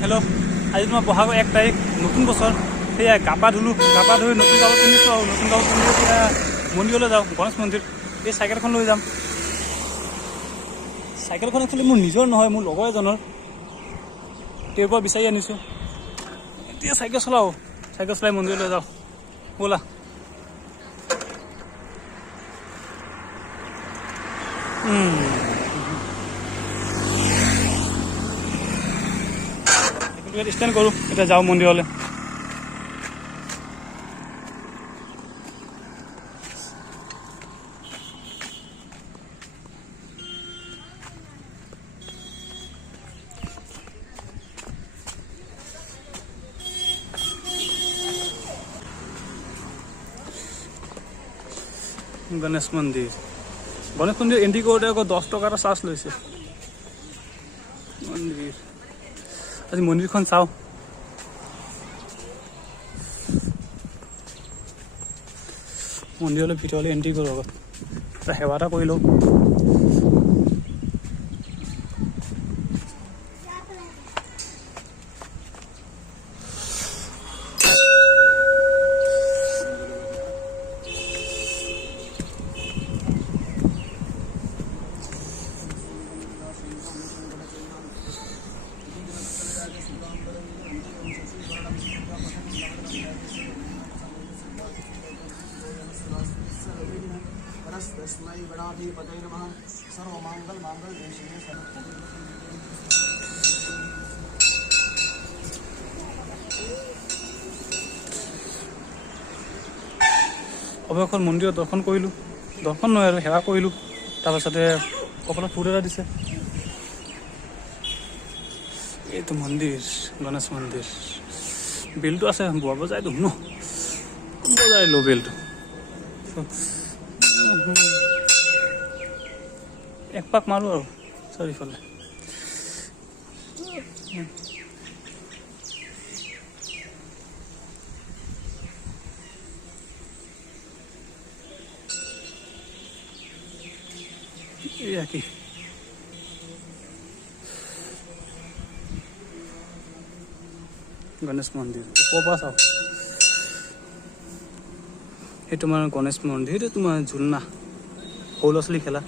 Hello', আজি তোমাৰ বহাগৰ 1 তাৰিখ, নতুন বছৰ। সেয়া গা পা ধুলোঁ, গা পা ধুই নতুন কাপোৰ পিন্ধিছোঁ আৰু নতুন কাপোৰ পিন্ধি এতিয়া মন্দিৰলৈ যাওঁ, গণেশ মন্দিৰ। এই চাইকেলখন লৈ যাম। চাইকেলখন একচুৱেলি মোৰ নিজৰ নহয়, মোৰ লগৰ এজনৰ। তেওঁৰ পৰা বিচাৰি আনিছোঁ। এতিয়া চাইকেল চলাওঁ, চাইকেল চলাই মন্দিৰলৈ যাওঁ, ব'লা। ষ্টেণ্ড কৰোঁ, এতিয়া যাওঁ মন্দিৰলৈ। গণেশ মন্দিৰ এণ্ট্ৰি কৰোঁতে আকৌ 10 টকা এটা চাৰ্জ লৈছে। মন্দিৰ আজি মন্দিৰখন চাওঁ। মন্দিৰলৈ ভিতৰলৈ এণ্ট্ৰি কৰোঁ, আগত এটা সেৱা এটা কৰি লওঁ। तस्मै गणाधिपतये नमः। सर्वमंगल मांगल्ये शिवे सर्वदा। অৱশেষত মন্দিৰত দৰ্শন কৰিলোঁ, দৰ্শন নহয় আৰু সেৱা কৰিলোঁ। তাৰপাছতে কপালত ফুট এটা দিছে। এইটো মন্দিৰ, গণেশ মন্দিৰ। বেলটো আছে, বজাই দিওঁ ন, বজাই লওঁ বেলটো। এক পাক মাৰোঁ আৰু চাৰিওফালে। এয়া কি গণেশ মন্দিৰ, ওপৰৰ পৰা চাওঁ। এই তোমাৰ গণেশ মন্দিৰ, এইটো তোমাৰ ঝুলনা, সৰু ল'ৰা ছোৱালী খেলা।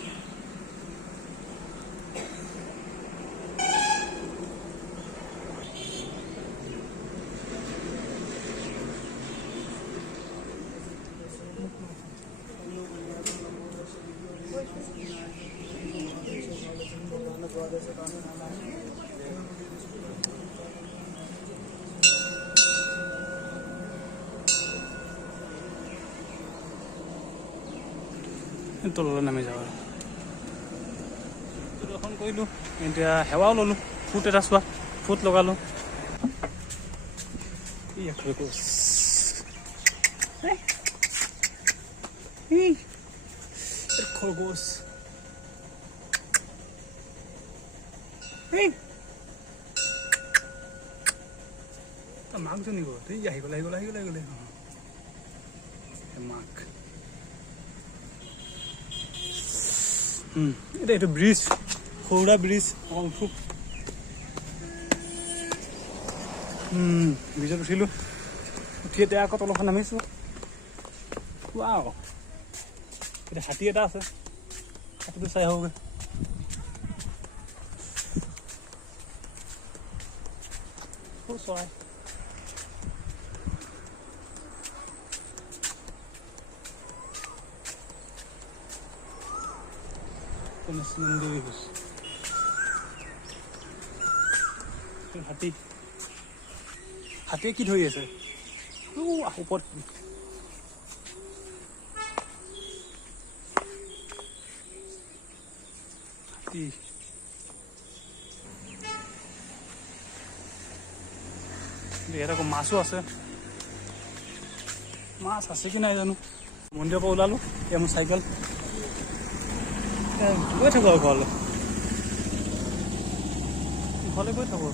তললৈ নামি যাওঁ আৰু দৰ্শন কৰিলোঁ। এতিয়া সেৱাও ল'লোঁ, ফুট এটা চোৱা, ফুট লগালোঁ। খৰগোচ মাকজনী গ'ল, আহি গ'ল মাক। এতিয়া এইটো ব্ৰিজ, সৰুৰা ব্ৰিজ। ব্ৰিজত উঠিলোঁ, উঠি এতিয়া আকৌ তলখন নামিছোঁ। ৱাও, এতিয়া হাতী এটা আছে, হাতীটো চাই আহোঁগৈ। চৰাই গণেশ মন্দিৰ, হাতী, হাতীয়ে কি ধৰি আছে ওপৰত। হাতী, ইয়াত আকৌ মাছো আছে। মাছ আছে কি নাই জানো। মন্দিৰৰ পৰা ওলালোঁ, এতিয়া মোৰ চাইকেল গৈ থাকোঁ আৰু ঘৰলৈ গৈ থাকোঁ।